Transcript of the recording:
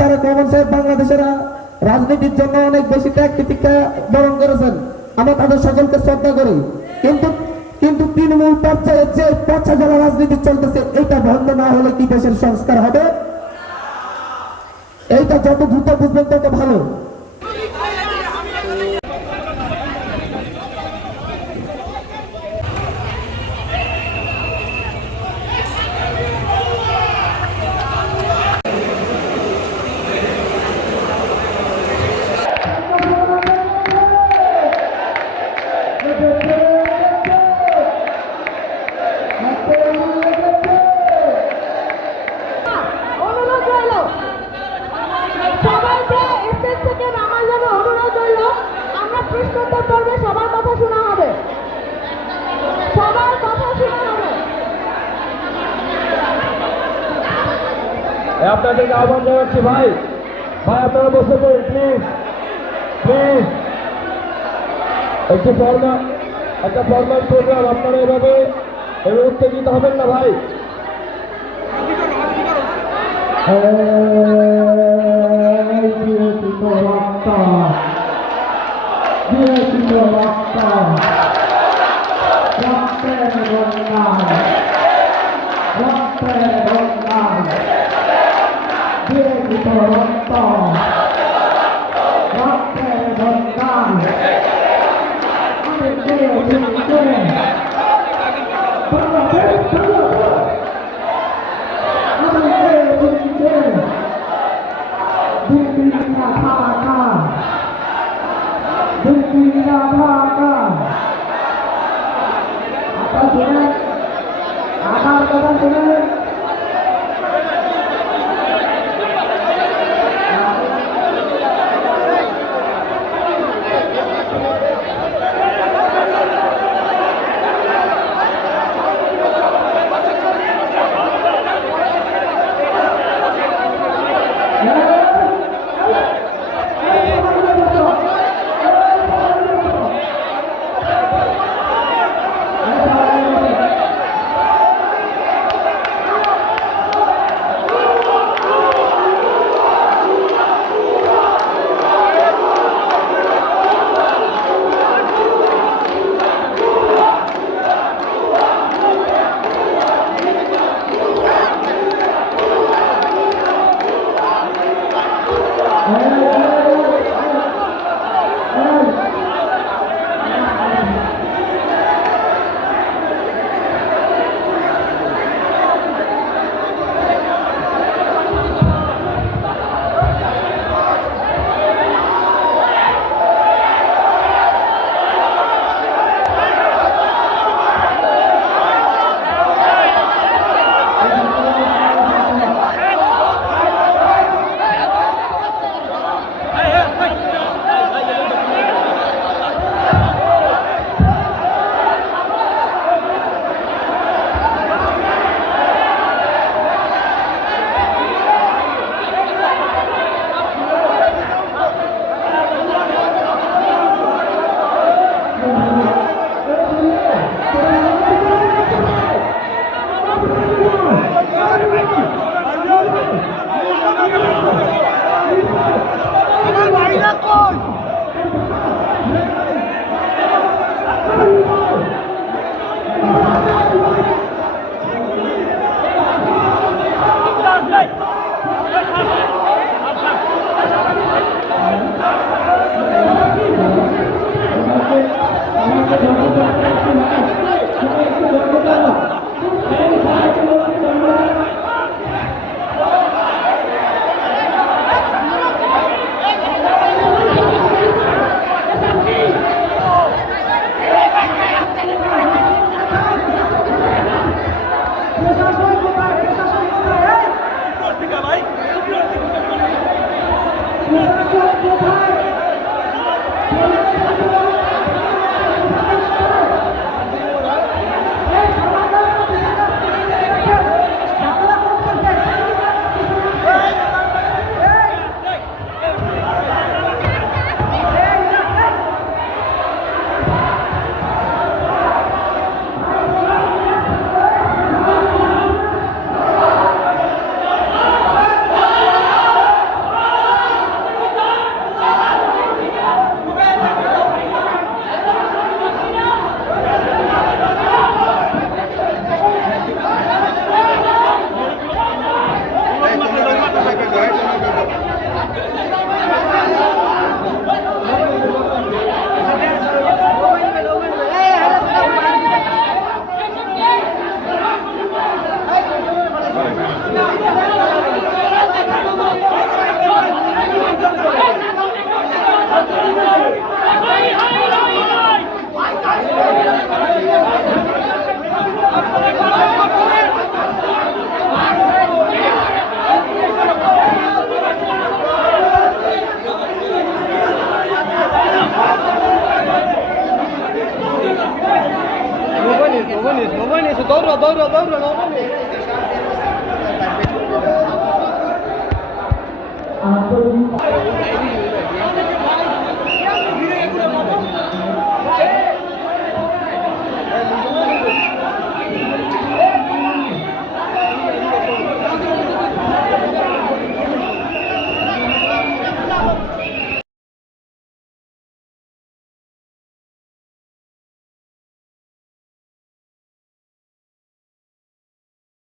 তারেক রহমান সাহেব বাংলাদেশের রাজনীতির জন্য অনেক বেশি ত্যাগ প্রতিজ্ঞা বরণ করেছেন, আমরা তাদের সকলকে শ্রদ্ধা করি। কিন্তু কিন্তু তৃণমূল পর্যায়ে যে পচা গলা রাজনীতি চলতেছে, এটা বন্ধ না হলে কি দেশের সংস্কার হবে? এইটা যত দ্রুত বুঝবেন তত ভালো। আপনাদেরকে আহ্বান জানাচ্ছি ভাই, ভাই আপনারা বসে পড়ুন প্লিজ প্লিজ। একটা ফর্মাল প্রোগ্রাম, আপনারা এভাবে উত্তেজিত হবেন না ভাই। মোবাইল এসে দৌড়া দৌড়া দৌড়া মোবাইল আন্তরিক